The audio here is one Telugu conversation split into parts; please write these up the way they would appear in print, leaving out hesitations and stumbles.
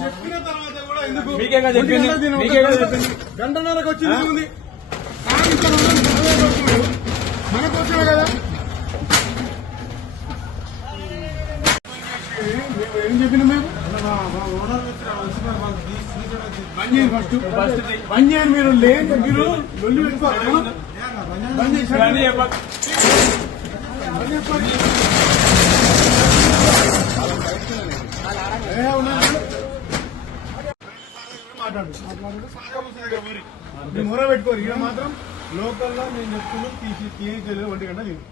చెప్పిన తర్వాత కూడా ఎందుకు మీకేగా చెప్పింది గంటన్నరకు వచ్చి ఉంది మనకోసమే కదా. ఏం చెప్పిన మేము ఫస్ట్ బంద్ చేయండి. మీరు లేదు మీరు లొల్లి పెట్టుకోవాలి. బంద్ చేసి మొర పెట్టుకోరు. ఇక్కడ మాత్రం లోకల్లో నేను చెప్తున్నా తీసి 1 గంట తీరు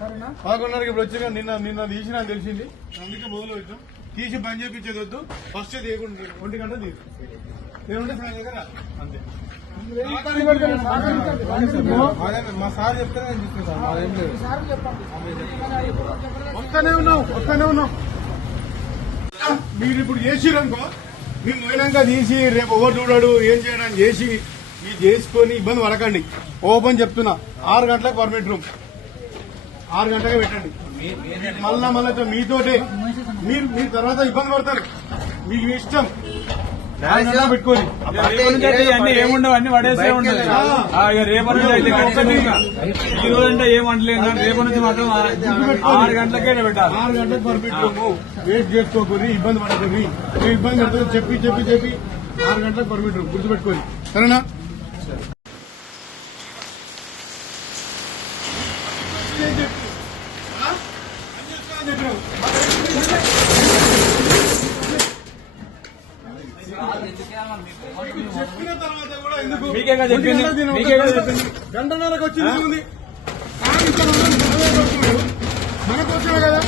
11:30కి ఇప్పుడు వచ్చి నిన్న తీసి నాకు తెలిసింది. అందుకే మొదలు పెట్టాం. తీసి బంద్ చేయించేది వద్దు. ఫస్ట్ తీయకుండా 1 గంట తీరు లేకుంటే సార్ దగ్గర అంతే. మా సార్ చెప్తే నేను వస్తానే ఉన్నాం. మీరు ఇప్పుడు చేసిరనుకో మీరు పోయినాక తీసి రేపు ఎవరు చూడాడు ఏం చేయడానికి చేసి మీరు చేసుకొని ఇబ్బంది పడకండి. ఓపెన్ చెప్తున్నా 6 గంటలకు పర్మిట్ రూమ్ 6 గంటలకే పెట్టండి. మళ్ళా మీతోటే మీరు తర్వాత ఇబ్బంది పడతారు. మీకు ఇష్టం పెట్టుకోండి. ఏముండవు అన్ని పడేసే ఉండదు. రేపటి నుంచి అయితే ఈ రోజు అంటే ఏమంటలేదు. రేపటి నుంచి మాత్రం 6 గంటలకే పెట్టాలి. 6 గంటలకు పర్మిట్ రూమ్ వెయిట్ చేసుకోకూరి ఇబ్బంది పడకూరి. ఇబ్బంది పడుతుంది చెప్పి 6 గంటలకు పర్మిట్ రూమ్ గుర్తుపెట్టుకోండి. సరేనా? చెప్పిన తర్వాత కూడా ఎందుకు గంటన్నరకు వచ్చి ఉంది మనకోసమే కదా.